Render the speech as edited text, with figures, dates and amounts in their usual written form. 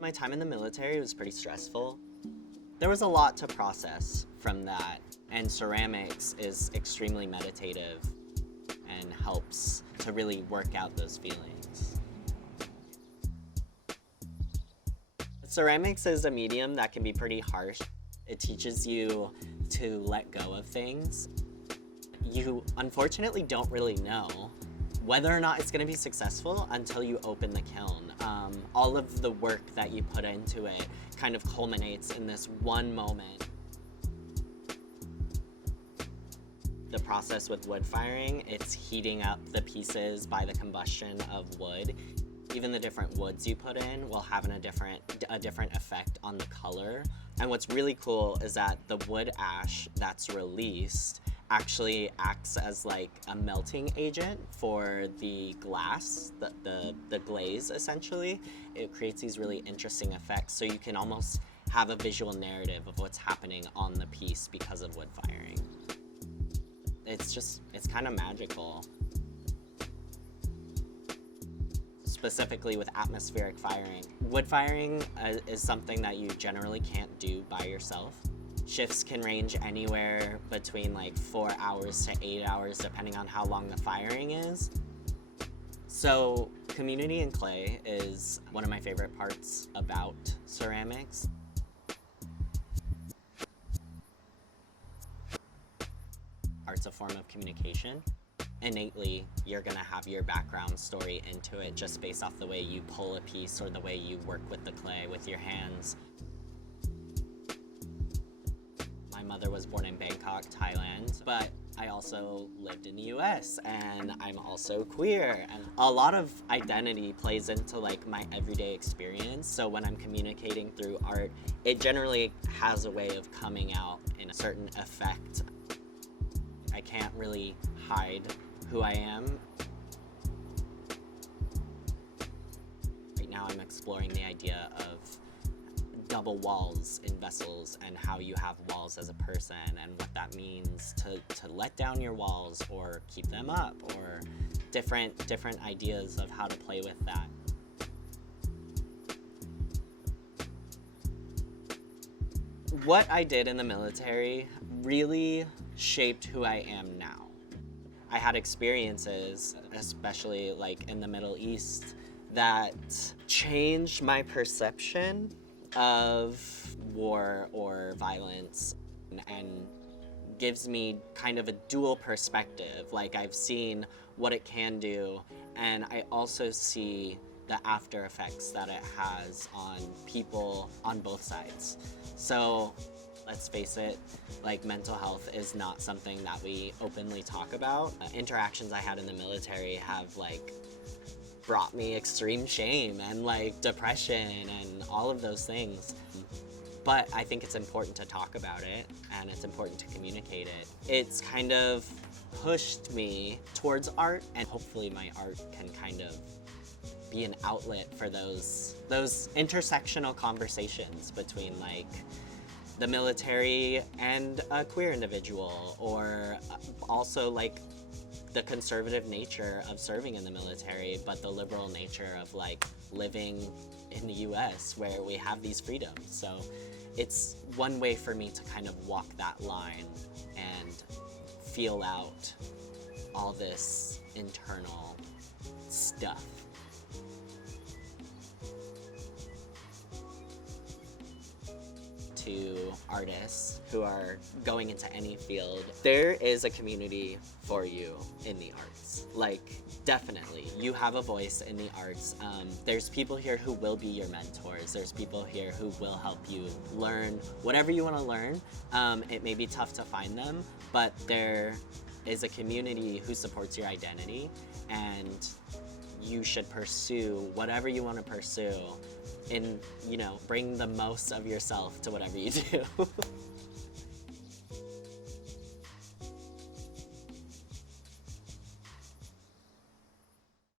My time in the military was pretty stressful. There was a lot to process from that, and ceramics is extremely meditative and helps to really work out those feelings. Ceramics is a medium that can be pretty harsh. It teaches you to let go of things. You unfortunately don't really know whether or not it's going to be successful until you open the kiln. All of the work that you put into it kind of culminates in this one moment. The process with wood firing, it's heating up the pieces by the combustion of wood. Even the different woods you put in will have a different effect on the color. And what's really cool is that the wood ash that's released actually acts as like a melting agent for the glass, the glaze essentially. It creates these really interesting effects, so you can almost have a visual narrative of what's happening on the piece because of wood firing. It's kind of magical. Specifically with atmospheric firing. Wood firing is something that you generally can't do by yourself. Shifts can range anywhere between like 4 hours to 8 hours depending on how long the firing is. So community in clay is one of my favorite parts about ceramics. Art's a form of communication. Innately, you're gonna have your background story into it just based off the way you pull a piece or the way you work with the clay with your hands. My mother was born in Bangkok, Thailand, but I also lived in the US and I'm also queer. And a lot of identity plays into like my everyday experience. So when I'm communicating through art, it generally has a way of coming out in a certain effect. I can't really hide who I am. Right now I'm exploring the idea of double walls in vessels and how you have walls as a person and what that means to let down your walls or keep them up, or different ideas of how to play with that. What I did in the military really shaped who I am now. I had experiences, especially like in the Middle East, that changed my perception of war or violence and gives me kind of a dual perspective. Like I've seen what it can do, and I also see the after effects that it has on people on both sides. So let's face it, like mental health is not something that we openly talk about. Interactions I had in the military have like brought me extreme shame and like depression and all of those things. But I think it's important to talk about it and it's important to communicate it. It's kind of pushed me towards art, and hopefully my art can kind of be an outlet for those intersectional conversations between like the military and a queer individual, or also like the conservative nature of serving in the military, but the liberal nature of like living in the US where we have these freedoms. So it's one way for me to kind of walk that line and feel out all this internal stuff. To artists who are going into any field, there is a community for you in the arts. Like, definitely, you have a voice in the arts. There's people here who will be your mentors. There's people here who will help you learn whatever you want to learn. It may be tough to find them, but there is a community who supports your identity, and you should pursue whatever you want to pursue, and bring the most of yourself to whatever you do.